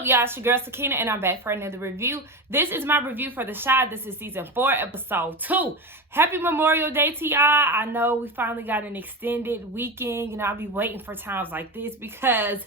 up, y'all? It's your girl Sakina, and I'm back for another review. This is my review for The Chi. This is season 4, episode 2. Happy Memorial Day to y'all. I know we finally got an extended weekend. You know, I'll be waiting for times like this because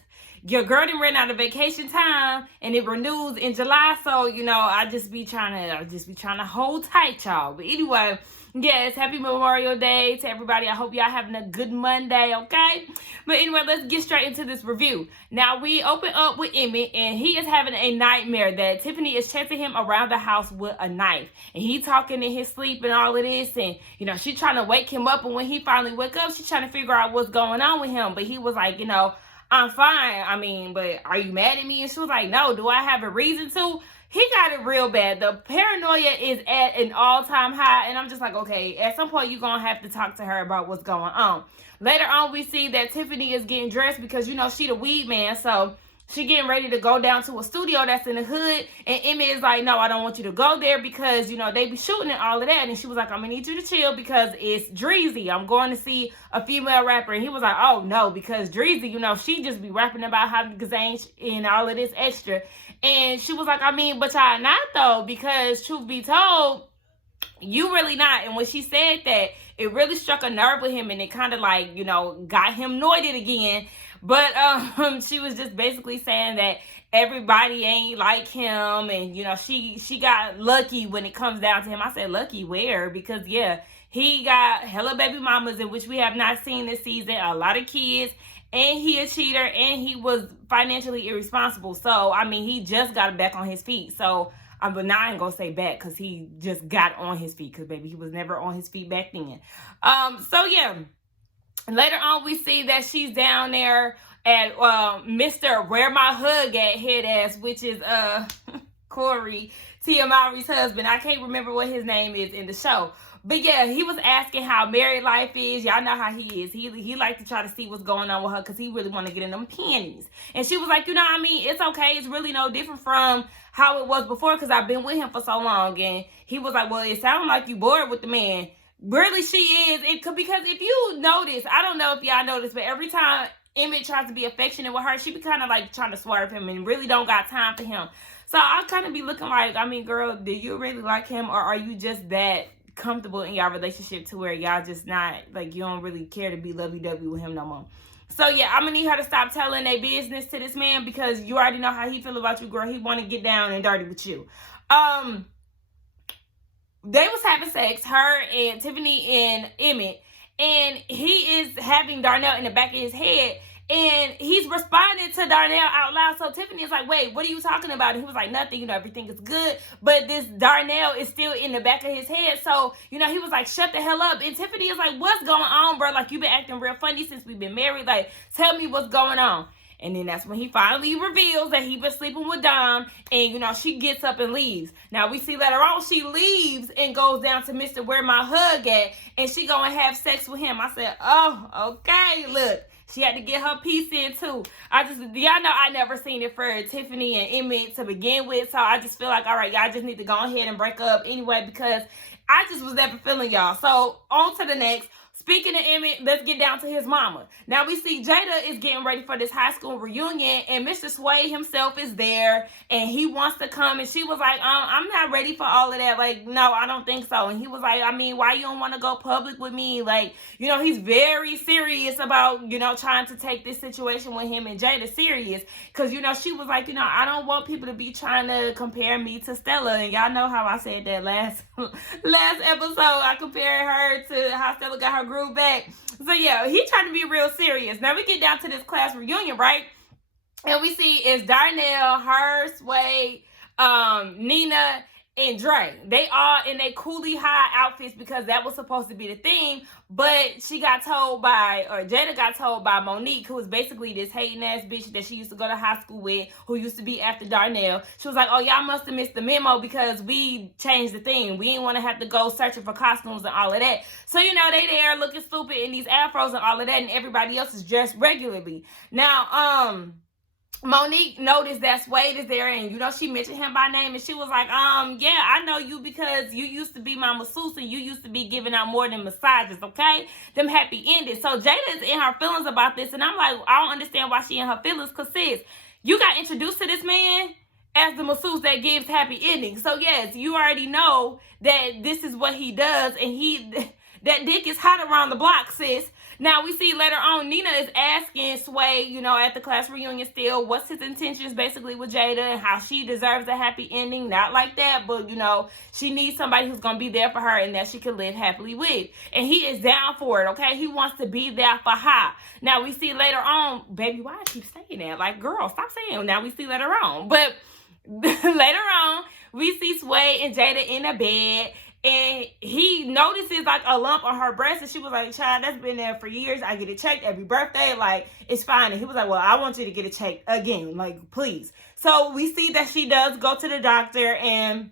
your girl didn't run out of vacation time, and it renews in July. So, you know, I just be trying to hold tight, y'all. But anyway, yes, happy Memorial Day to everybody. I hope y'all having a good Monday, okay? But anyway, let's get straight into this review. Now, we open up with Emmett, and he is having a nightmare that Tiffany is chasing him around the house with a knife. And he talking in his sleep and all of this, and, you know, she trying to wake him up, and when he finally wake up, she's trying to figure out what's going on with him. But he was like, you know, I'm fine. I mean, but are you mad at me? And she was like, no, do I have a reason to? He got it real bad. The paranoia is at an all-time high. And I'm just like, okay, at some point you're going to have to talk to her about what's going on. Later on, we see that Tiffany is getting dressed because, you know, she the weed man. So she getting ready to go down to a studio that's in the hood. And Emmett is like, no, I don't want you to go there because, you know, they be shooting and all of that. And she was like, I'm going to need you to chill because it's Dreezy. I'm going to see a female rapper. And he was like, oh, no, because Dreezy, you know, she just be rapping about how Gazange and all of this extra. And she was like, I mean, but y'all not, though, because truth be told, you really not. And when she said that, it really struck a nerve with him, and it kind of like, you know, got him noited again. But she was just basically saying that everybody ain't like him, and, you know, she got lucky when it comes down to him. I said, lucky where? Because, yeah, he got hella baby mamas, in which we have not seen this season, a lot of kids, and he a cheater, and he was financially irresponsible. So, I mean, he just got back on his feet. So, but now I ain't gonna say back because he just got on his feet because, baby, he was never on his feet back then. So, yeah. Later on, we see that she's down there at Mr. Where My Hug At Head Ass, which is Corey, Tia Mowry's husband. I can't remember what his name is in the show. But yeah, he was asking how married life is. Y'all know how he is. He like to try to see what's going on with her because he really want to get in them panties. And she was like, you know what I mean? It's okay. It's really no different from how it was before because I've been with him for so long. And he was like, well, it sounds like you bored with the man. Really, she is. Because if you notice, I don't know if y'all notice, but every time Emmett tries to be affectionate with her, she be kind of like trying to swerve him and really don't got time for him. So I'll kind of be looking like, I mean, girl, do you really like him, or are you just that comfortable in y'all relationship to where y'all just not, like, you don't really care to be lovey-dovey with him no more? So yeah, I'm gonna need her to stop telling their business to this man because you already know how he feel about you, girl. He want to get down and dirty with you. They was having sex, her and Tiffany and Emmett, and he is having Darnell in the back of his head, and he's responding to Darnell out loud. So Tiffany is like, wait, what are you talking about? And he was like, nothing, you know, everything is good. But this Darnell is still in the back of his head. So, you know, he was like, shut the hell up. And Tiffany is like, what's going on, bro? Like, you've been acting real funny since we've been married. Like, tell me what's going on. And then that's when he finally reveals that he been sleeping with Dom. And, you know, she gets up and leaves. Now, we see later on she leaves and goes down to Mr. Where My Hug At. And she go and have sex with him. I said, oh, okay, look. She had to get her piece in, too. Y'all know I never seen it for Tiffany and Emmett to begin with. So I just feel like, all right, y'all just need to go ahead and break up anyway because I just was never feeling y'all. So on to the next. Speaking of Emmett, let's get down to his mama. Now, we see Jada is getting ready for this high school reunion, and Mr. Sway himself is there, and he wants to come, and she was like, I'm not ready for all of that. Like, no, I don't think so. And he was like, I mean, why you don't want to go public with me? Like, you know, he's very serious about, you know, trying to take this situation with him and Jada serious, because, you know, she was like, you know, I don't want people to be trying to compare me to Stella, and y'all know how I said that last episode. I compared her to how Stella got her groove back. So yeah, he trying to be real serious. Now we get down to this class reunion, right? And we see it's Darnell, her, Sway, Nina, and Dre. They all in their Cooley High outfits because that was supposed to be the theme. But she got told by, or Jada got told by Monique, who was basically this hating ass bitch that she used to go to high school with, who used to be after Darnell. She was like, oh, y'all must have missed the memo because we changed the theme. We didn't want to have to go searching for costumes and all of that. So, you know, they there looking stupid in these afros and all of that, and everybody else is dressed regularly. Now, Monique noticed that Waithe is there, and, you know, she mentioned him by name, and she was like, yeah, I know you because you used to be my masseuse, and you used to be giving out more than massages, okay? Them happy ended. So Jada is in her feelings about this, and I'm like, I don't understand why she in her feelings, because sis, You got introduced to this man as the masseuse that gives happy endings. So yes, you already know that this is what he does, and that dick is hot around the block, sis. Now we see later on, Lena is asking Sway, at the class reunion still, what's his intentions basically with Jada and how she deserves a happy ending. Not like that, but she needs somebody who's going to be there for her and that she can live happily with. And he is down for it, okay? He wants to be there for her. Now we see later on, baby, why I keep saying that? Like, girl, stop saying it. Now we see later on. But later on, we see Sway and Jada in a bed. And he notices like a lump on her breast, and she was like, child, that's been there for years. I get it checked every birthday. Like, it's fine. And he was like, well, I want you to get it checked again. Like, please. So we see that she does go to the doctor, and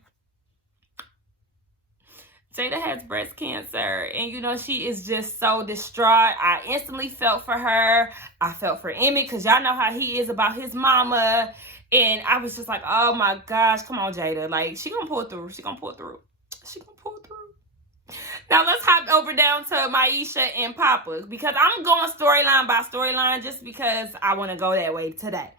Jada has breast cancer. And, she is just so distraught. I instantly felt for her. I felt for Emmett, because y'all know how he is about his mama. And I was just like, oh my gosh, come on, Jada. Like, she gonna pull through. She gonna pull through. Now let's hop over down to Maisha and Papa, because I'm going storyline by storyline just because I want to go that way today.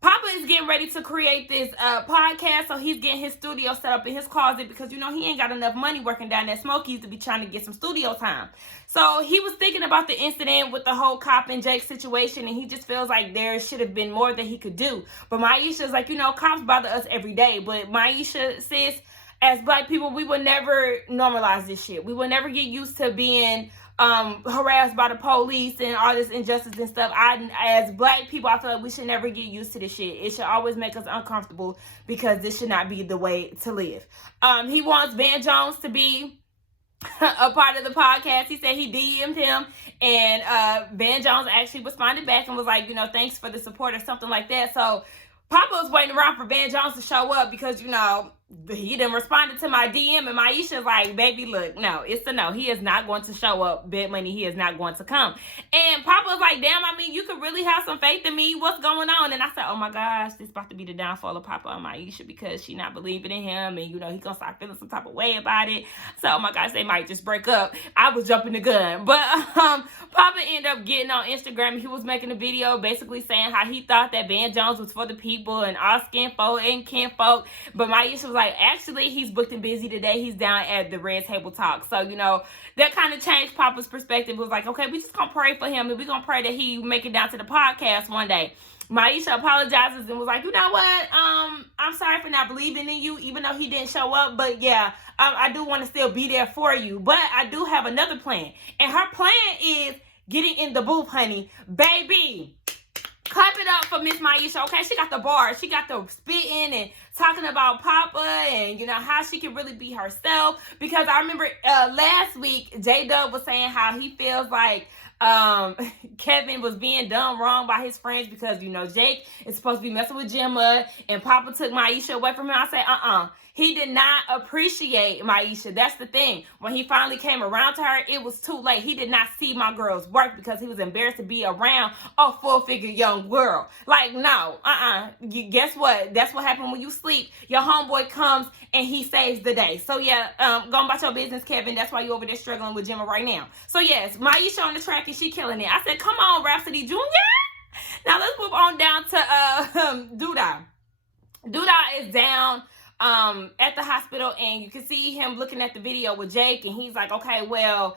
Papa is getting ready to create this podcast, so he's getting his studio set up in his closet because, he ain't got enough money working down at Smokies to be trying to get some studio time. So he was thinking about the incident with the whole Cop and Jake situation, and he just feels like there should have been more that he could do. But Maisha's like, cops bother us every day. But Maisha says, as Black people, we will never normalize this shit. We will never get used to being harassed by the police and all this injustice and stuff. As Black people, I feel like we should never get used to this shit. It should always make us uncomfortable because this should not be the way to live. He wants Van Jones to be a part of the podcast. He said he DM'd him, and Van Jones actually responded back and was like, thanks for the support or something like that. So Papa was waiting around for Van Jones to show up because, he done responded to my DM, and Maisha's like, baby, look, no, it's a no. He is not going to show up. Big money, he is not going to come. And Papa was like, damn, you could really have some faith in me. What's going on? And I said, oh my gosh, this about to be the downfall of Papa and Maisha because she not believing in him, and, he gonna start feeling some type of way about it. So, oh my gosh, they might just break up. I was jumping the gun. But Papa ended up getting on Instagram. He was making a video basically saying how he thought that Van Jones was for the people and all skin folk and kin folk. But Maisha was like, actually, he's booked and busy today. He's down at the Red Table Talk. So, that kind of changed Papa's perspective. It was like, okay, we just gonna pray for him, and we gonna pray that he make it down to the podcast one day. Maisha apologizes and was like, you know what? I'm sorry for not believing in you, even though he didn't show up. But yeah, I do want to still be there for you. But I do have another plan. And her plan is getting in the booth, honey. Baby, clap it up for Miss Maisha, okay? She got the bars. She got the spitting and talking about Papa and, how she can really be herself. Because I remember last week, J-Dub was saying how he feels like Kevin was being done wrong by his friends because, Jake is supposed to be messing with Gemma, and Papa took Maisha away from him. I said, He did not appreciate Maisha. That's the thing. When he finally came around to her, it was too late. He did not see my girl's work because he was embarrassed to be around a full-figure young girl. Like, no, guess what? That's what happened when you sleep. Your homeboy comes and he saves the day. So, yeah, go about your business, Kevin. That's why you're over there struggling with Gemma right now. So, yes, Maisha on the track and she killing it. I said, come on, Rhapsody Jr. Now, let's move on down to Duda. Duda is down at the hospital, and you can see him looking at the video with Jake, and he's like, okay, well,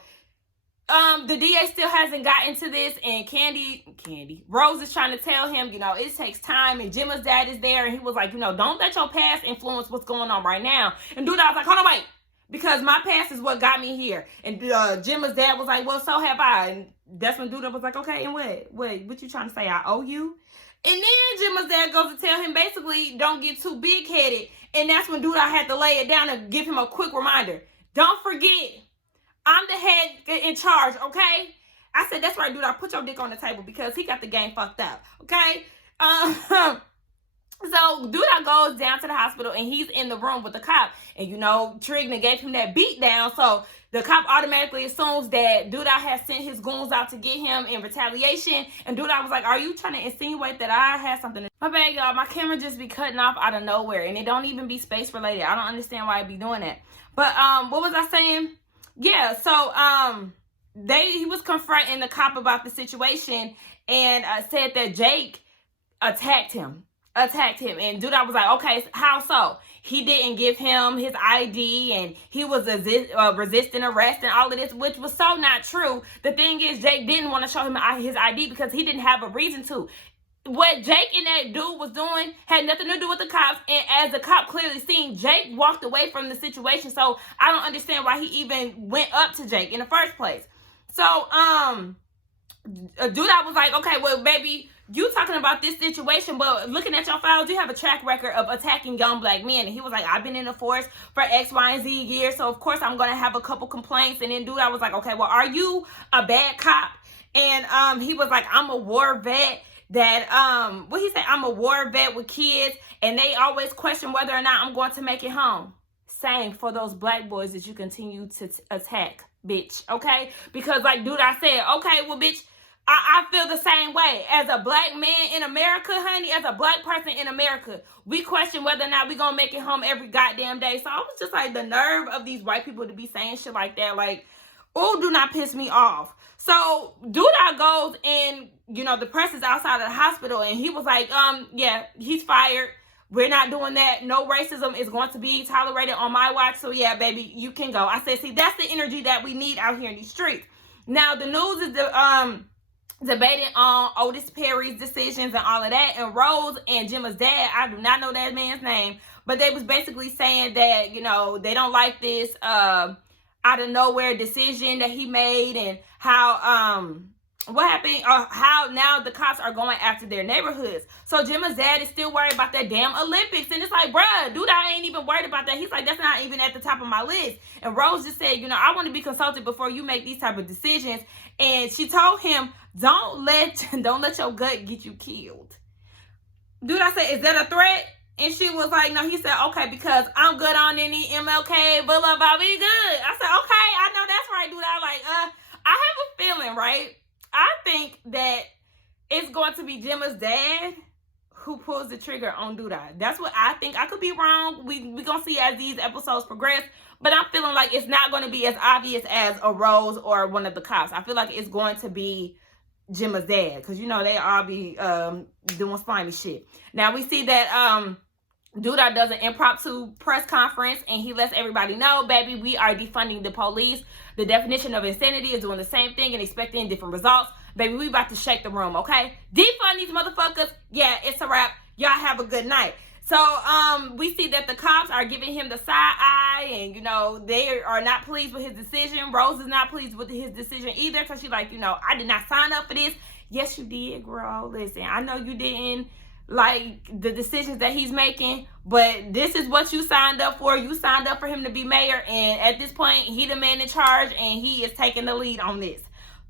the DA still hasn't gotten to this, and Candy, Rose is trying to tell him, it takes time, and Gemma's dad is there, and he was like, don't let your past influence what's going on right now. And Duda was like, hold on, wait, because my past is what got me here. And Gemma's dad was like, well, so have I. And that's when Duda was like, okay, and what you trying to say? I owe you? And then Gemma's dad goes to tell him basically don't get too big-headed. And that's when Duda had to lay it down and give him a quick reminder. Don't forget, I'm the head in charge, okay? I said, that's right, Duda. Put your dick on the table because he got the game fucked up, okay? So Duda goes down to the hospital and he's in the room with the cop. And, Trig gave him that beat down. So the cop automatically assumes that Duda has sent his goons out to get him in retaliation. And Duda was like, are you trying to insinuate that I had something? My bad, y'all. My camera just be cutting off out of nowhere. And it don't even be space related. I don't understand why it be doing that. But what was I saying? Yeah, so he was confronting the cop about the situation and said that Jake attacked him. attacked him. And dude, I was like, okay, how so? He didn't give him his ID, and he was resisting arrest and all of this, which was so not true. The thing is, Jake didn't want to show him his ID because he didn't have a reason to. What Jake and that dude was doing had nothing to do with the cops, and as the cop clearly seen, Jake walked away from the situation. So I don't understand why he even went up to Jake in the first place. So dude, I was like, okay, well, baby, you talking about this situation, but looking at your files, you have a track record of attacking young black men. And he was like, I've been in the force for X, Y, and Z years, so of course I'm gonna have a couple complaints. And then dude, I was like, okay, well, are you a bad cop? And he was like, I'm a war vet that what he said, I'm a war vet with kids, and they always question whether or not I'm going to make it home. Same for those black boys that you continue to attack, bitch, okay? Because like dude, I said, okay, well, bitch, I feel the same way. As a black man in America, honey, as a black person in America, we question whether or not we gonna make it home every goddamn day. So I was just like, the nerve of these white people to be saying shit like that, like, oh, do not piss me off. So Duda goes and, you know, the press is outside of the hospital, and he was like, yeah, he's fired. We're not doing that. No racism is going to be tolerated on my watch. So yeah, baby, you can go. I said, see, that's the energy that we need out here in these streets. Now the news is debating on Otis Perry's decisions and all of that, and Rose and Gemma's dad, I do not know that man's name, but they was basically saying that, you know, they don't like this out of nowhere decision that he made, and how what happened, or how now the cops are going after their neighborhoods. So Gemma's dad is still worried about that damn Olympics, and it's like, bruh, dude, I ain't even worried about that. He's like, that's not even at the top of my list. And Rose just said, you know, I want to be consulted before you make these type of decisions. And she told him, don't let your gut get you killed. Dude, I said, is that a threat? And she was like, no. He said, okay, because I'm good on any MLK, blah, blah, blah, be good. I said, okay, I know that's right, dude. I was like, I have a feeling, right? I think that it's going to be Gemma's dad who pulls the trigger on Duda. That's what I think. I could be wrong. We gonna see as these episodes progress. But I'm feeling like it's not going to be as obvious as a Rose or one of the cops. I feel like it's going to be Gemma's dad, because, you know, they all be doing slimy shit. Now we see that Duda does an impromptu press conference, and he lets everybody know, baby, we are defunding the police. The definition of insanity is doing the same thing and expecting different results. Baby, we about to shake the room, okay? Defund these motherfuckers. Yeah, it's a wrap. Y'all have a good night. So we see that the cops are giving him the side eye, and, you know, they are not pleased with his decision. Rose is not pleased with his decision either, because she's like, you know, I did not sign up for this. Yes, you did, girl. Listen, I know you didn't like the decisions that he's making, but this is what you signed up for. You signed up for him to be mayor, and at this point, he the man in charge, and he is taking the lead on this.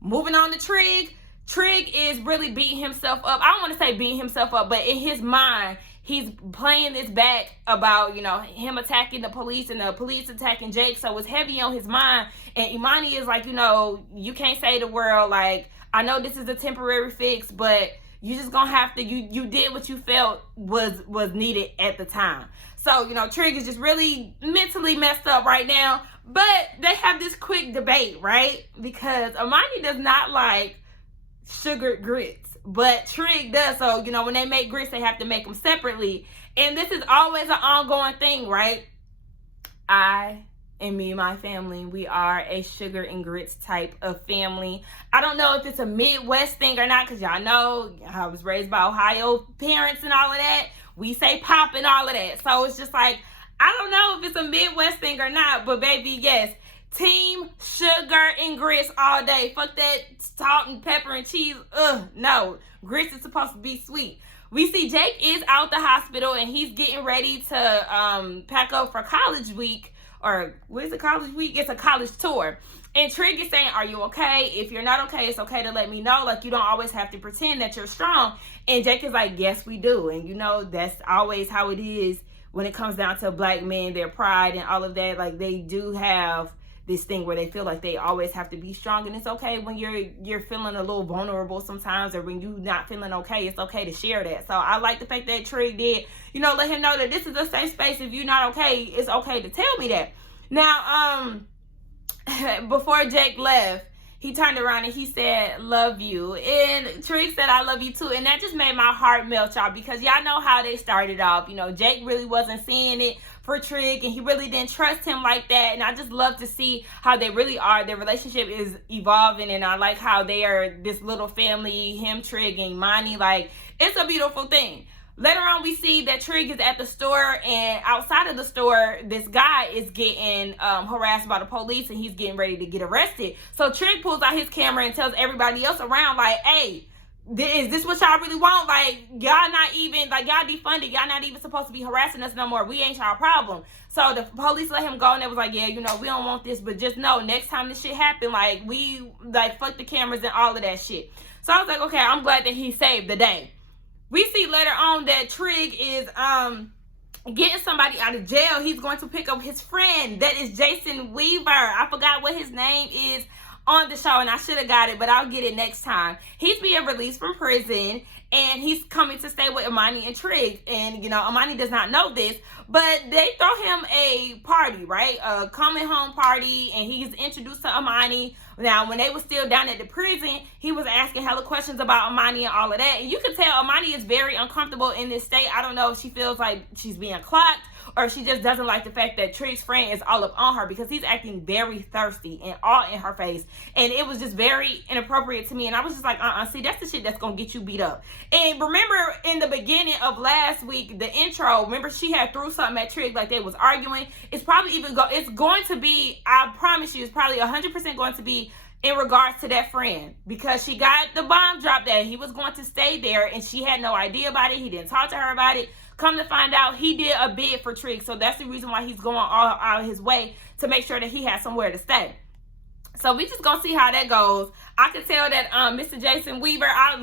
Moving on to Trig. Trig is really beating himself up. I don't want to say beating himself up, but in his mind, he's playing this back about, you know, him attacking the police and the police attacking Jake. So it's heavy on his mind. And Imani is like, you know, you can't say the world, like, I know this is a temporary fix, but you just gonna have to, you did what you felt was needed at the time. So, you know, Trig is just really mentally messed up right now. But they have this quick debate, right? Because Imani does not like sugared grits, but Trig does. So, you know, when they make grits, they have to make them separately. And this is always an ongoing thing, right? I and me and my family, we are a sugar and grits type of family. I don't know if it's a Midwest thing or not, because y'all know I was raised by Ohio parents and all of that. We say pop and all of that. So it's just like, I don't know if it's a Midwest thing or not, but baby, yes. Team sugar and grits all day. Fuck that salt and pepper and cheese. No. Grits is supposed to be sweet. We see Jake is out the hospital, and he's getting ready to pack up for college week. Or what is it, college week? It's a college tour. And Trig is saying, are you okay? If you're not okay, it's okay to let me know. Like, you don't always have to pretend that you're strong. And Jake is like, yes, we do. And, you know, that's always how it is when it comes down to black men, their pride and all of that. Like, they do have this thing where they feel like they always have to be strong, and it's okay when you're feeling a little vulnerable sometimes, or when you're not feeling okay, it's okay to share that. So I like the fact that Trig did, you know, let him know that this is a safe space. If you're not okay, it's okay to tell me that. Now, before Jake left, he turned around and he said, love you. And Trig said, I love you too. And that just made my heart melt, y'all, because y'all know how they started off. You know, Jake really wasn't seeing it for Trig, and he really didn't trust him like that. And I just love to see how they really are. Their relationship is evolving, and I like how they are this little family, him, Trig, and Imani. Like, it's a beautiful thing. Later on, we see that Trig is at the store, and outside of the store, this guy is getting harassed by the police, and he's getting ready to get arrested. So Trig pulls out his camera and tells everybody else around, like, hey, is this what y'all really want? Like, y'all not even, like, y'all defunded. Y'all not even supposed to be harassing us no more. We ain't y'all problem. So the police let him go, and it was like, yeah, you know, we don't want this, but just know, next time this shit happen, like, we, like, fuck the cameras and all of that shit. So I was like, okay, I'm glad that he saved the day. We see later on that Trig is getting somebody out of jail. He's going to pick up his friend. That is Jason Weaver. I forgot what his name is on the show, and I should have got it, but I'll get it next time. He's being released from prison, and he's coming to stay with Imani and Trig. And, you know, Imani does not know this, but they throw him a party, right? A coming home party, and he's introduced to Imani. Now, when they were still down at the prison, he was asking hella questions about Imani and all of that. And you can tell Imani is very uncomfortable in this state. I don't know if she feels like she's being clocked, or if she just doesn't like the fact that Trig's friend is all up on her, because he's acting very thirsty and all in her face. And it was just very inappropriate to me. And I was just like, see, that's the shit that's going to get you beat up. And remember in the beginning of last week, the intro, remember she had threw something at Trig like they was arguing. It's probably it's going to be, I promise you, it's probably 100% going to be in regards to that friend, because she got the bomb dropped that he was going to stay there, and she had no idea about it. He didn't talk to her about it. Come to find out, he did a bid for Trig, so that's the reason why he's going all out of his way to make sure that he has somewhere to stay. So we just gonna see how that goes. I can tell that Mr. Jason Weaver, I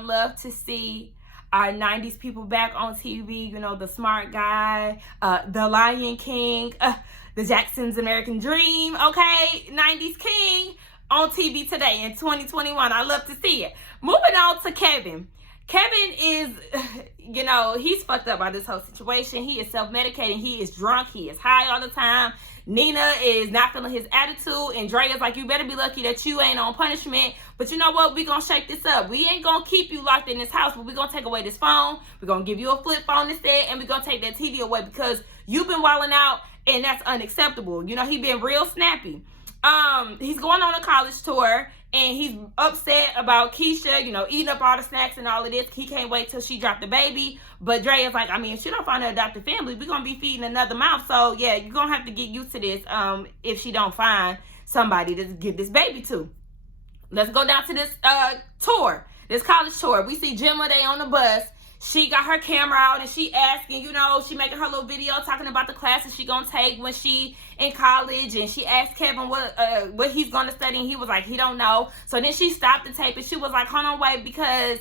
love to see our 90s people back on TV. You know, the smart guy, the Lion King, the Jackson's American Dream, okay? 90s King on TV today in 2021. I love to see it. Moving on to Kevin. Kevin is, you know, he's fucked up by this whole situation. He is self-medicating. He is drunk. He is high all the time. Nina is not feeling his attitude. And Drea's like, you better be lucky that you ain't on punishment. But you know what? We're going to shake this up. We ain't going to keep you locked in this house, but we're going to take away this phone. We're going to give you a flip phone instead, and we're going to take that TV away because you've been wilding out, and that's unacceptable. You know, he been real snappy. He's going on a college tour, and he's upset about Keisha, you know, eating up all the snacks and all of this. He can't wait till she dropped the baby. But Dre is like, I mean, if she don't find an adopted family, we're going to be feeding another mouth. So, yeah, you're going to have to get used to this if she don't find somebody to give this baby to. Let's go down to this tour, this college tour. We see Gemma, they on the bus. She got her camera out, and she asking, you know, she making her little video talking about the classes she gonna take when she in college. And she asked Kevin what he's gonna study, and he was like, he don't know. So then she stopped the tape, and she was like, hold on, wait, because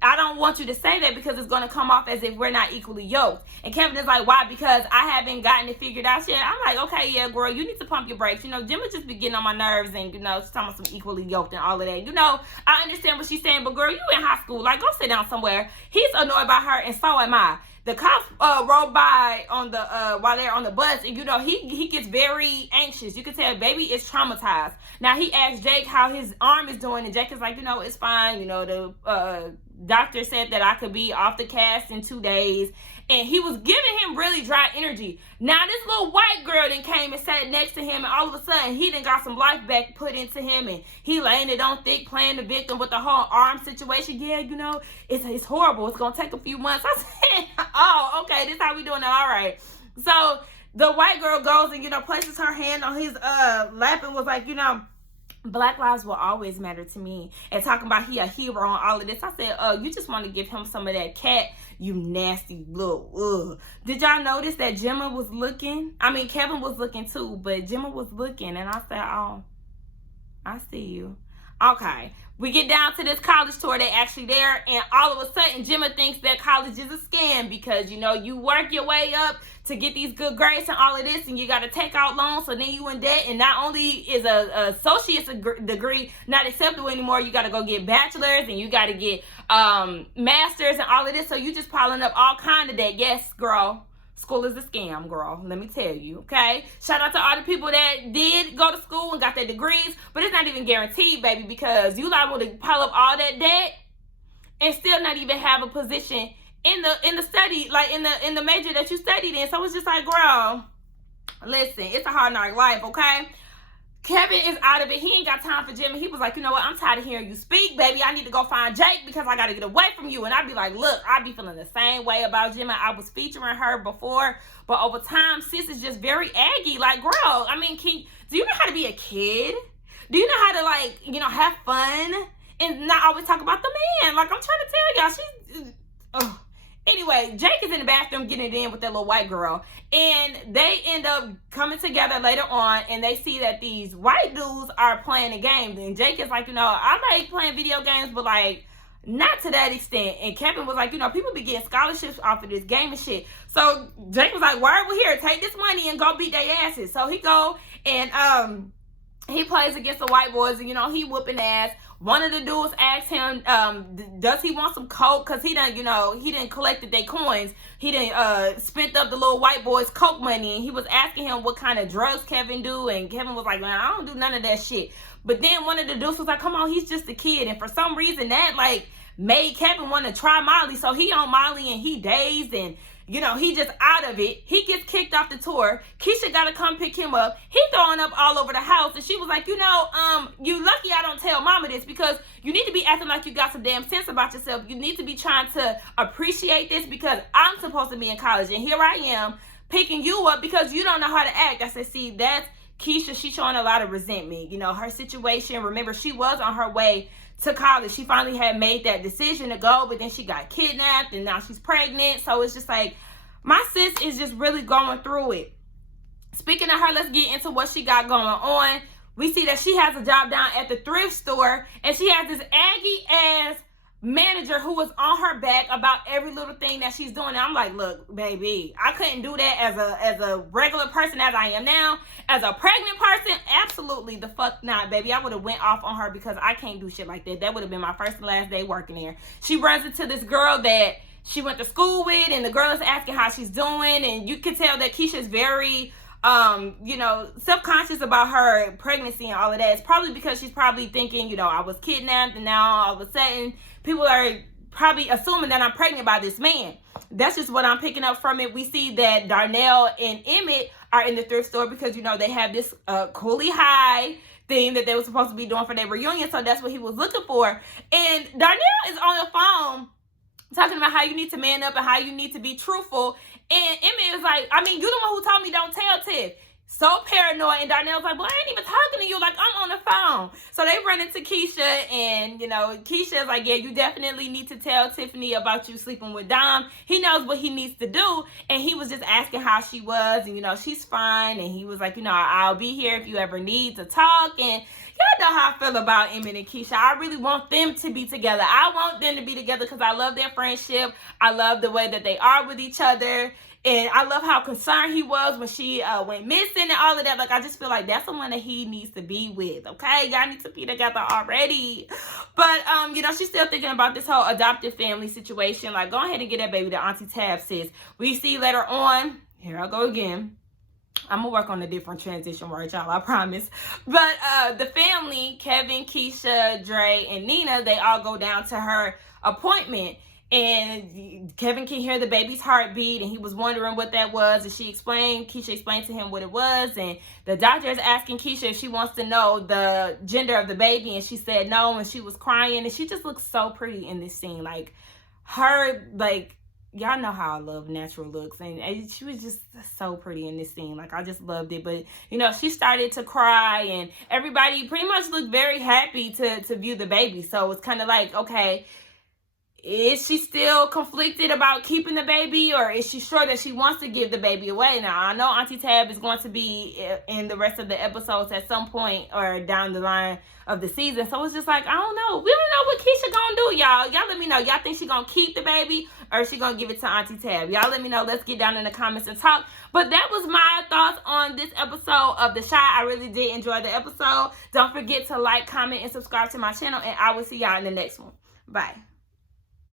I don't want you to say that, because it's going to come off as if we're not equally yoked. And Kevin is like, why? Because I haven't gotten it figured out yet. I'm like, okay, yeah, girl, you need to pump your brakes. You know, Gemma just be getting on my nerves, and, you know, she's talking about some equally yoked and all of that. You know, I understand what she's saying, but girl, you in high school. Like, go sit down somewhere. He's annoyed by her, and so am I. The cops rode by on the while they're on the bus, and you know he gets very anxious. You can tell baby is traumatized. Now he asked Jake how his arm is doing, and Jake is like, you know, it's fine. You know, the doctor said that I could be off the cast in 2 days, and he was giving him really dry energy. Now this little white girl then came and sat next to him, and all of a sudden he then got some life back put into him, and he laying it on thick, playing the victim with the whole arm situation. Yeah, you know, it's horrible. It's gonna take a few months. I said, oh, okay, this how we doing it. All right. So the white girl goes and, you know, places her hand on his lap and was like, you know, Black lives will always matter to me, and talking about he a hero on all of this. I said, you just want to give him some of that cat, you nasty little Did y'all notice that Gemma was looking? I mean, Kevin was looking too, but Gemma was looking, and I said, oh, I see you. Okay, we get down to this college tour. They actually there, and all of a sudden Gemma thinks that college is a scam, because, you know, you work your way up to get these good grades and all of this, and you got to take out loans, so then you in debt, and not only is a associate's degree not acceptable anymore, you got to go get bachelor's, and you got to get masters and all of this, so you just piling up all kind of debt. Yes, girl, School is a scam, girl. Let me tell you, okay? Shout out to all the people that did go to school and got their degrees, but it's not even guaranteed, baby, because you liable to pile up all that debt and still not even have a position in the study, like in the major that you studied in. So it's just like, girl, listen, it's a hard knock life, okay? Kevin is out of it. He ain't got time for Jimmy. He was like, you know what? I'm tired of hearing you speak, baby. I need to go find Jake because I got to get away from you. And I'd be like, look, I be feeling the same way about Jimmy. I was featuring her before, but over time, sis is just very aggy. Like, girl, I mean, do you know how to be a kid? Do you know how to, like, you know, have fun and not always talk about the man? Like, I'm trying to tell y'all, she's... Anyway, Jake is in the bathroom getting it in with that little white girl. And they end up coming together later on, and they see that these white dudes are playing a game. And Jake is like, you know, I like playing video games, but, like, not to that extent. And Kevin was like, you know, people be getting scholarships off of this game and shit. So Jake was like, word, well, here, take this money and go beat their asses. So he go and he plays against the white boys, and, you know, he whooping ass. One of the dudes asked him, does he want some coke? Because he done, you know, he didn't collected their coins. He didn't spent up the little white boy's coke money. And he was asking him what kind of drugs Kevin do. And Kevin was like, man, I don't do none of that shit. But then one of the dudes was like, come on, he's just a kid. And for some reason that, like, made Kevin want to try Molly. So he on Molly and he dazed and, you know, he just out of it. He gets kicked off the tour. Keisha got to come pick him up. He throwing up all over the house. And she was like, you know, you lucky I don't tell mama this, because you need to be acting like you got some damn sense about yourself. You need to be trying to appreciate this, because I'm supposed to be in college. And here I am picking you up because you don't know how to act. I said, see, that's Keisha. She's showing a lot of resentment. You know, her situation, remember, she was on her way to college. She finally had made that decision to go, but then she got kidnapped and now she's pregnant. So it's just like, my sis is just really going through it. Speaking of her, let's get into what she got going on. We see that she has a job down at the thrift store, and she has this aggy ass manager who was on her back about every little thing that she's doing. And I'm like, look, baby, I couldn't do that as a regular person as I am now. As a pregnant person, absolutely the fuck not, baby. I would have went off on her because I can't do shit like that. That would have been my first and last day working there. She runs into this girl that she went to school with, and the girl is asking how she's doing, and you can tell that Keisha's very you know, self-conscious about her pregnancy and all of that. It's probably because she's probably thinking, you know, I was kidnapped, and now all of a sudden people are probably assuming that I'm pregnant by this man. That's just what I'm picking up from it. We see that Darnell and Emmett are in the thrift store because, you know, they have this Cooley High thing that they were supposed to be doing for their reunion. So that's what he was looking for. And Darnell is on the phone talking about how you need to man up and how you need to be truthful. And Emmett is like, I mean, you the one who told me don't tell Tiff. So paranoid. And Darnell's like, well, I ain't even talking to you. Like, I'm on the phone. So they run into Keisha, and, you know, Keisha's like, yeah, you definitely need to tell Tiffany about you sleeping with Dom. He knows what he needs to do. And he was just asking how she was, and, you know, she's fine. And he was like, you know, I'll be here if you ever need to talk. And y'all know how I feel about Emmett and Keisha. I really want them to be together. I want them to be together because I love their friendship. I love the way that they are with each other. And I love how concerned he was when she went missing and all of that. Like, I just feel like that's someone that he needs to be with, okay? Y'all need to be together already. But, you know, she's still thinking about this whole adoptive family situation. Like, go ahead and get that baby to Auntie Tab, sis. We see later on, here I go again. I'm going to work on a different transition word, y'all, I promise. But the family, Kevin, Keisha, Dre, and Nina, they all go down to her appointment. And Kevin can hear the baby's heartbeat, and he was wondering what that was. And Keisha explained to him what it was. And the doctor is asking Keisha if she wants to know the gender of the baby. And she said no, and she was crying. And she just looks so pretty in this scene. Like, her, like, y'all know how I love natural looks. And she was just so pretty in this scene. Like, I just loved it. But, you know, she started to cry, and everybody pretty much looked very happy to view the baby. So it's kind of like, okay, is she still conflicted about keeping the baby, or is she sure that she wants to give the baby away? Now, I know Auntie Tab is going to be in the rest of the episodes at some point or down the line of the season. So it's just like, I don't know. We don't know what Keisha gonna do, y'all. Y'all let me know. Y'all think she gonna keep the baby, or is she gonna give it to Auntie Tab? Y'all let me know. Let's get down in the comments and talk. But that was my thoughts on this episode of The Shy. I really did enjoy the episode. Don't forget to like, comment, and subscribe to my channel, and I will see y'all in the next one. Bye.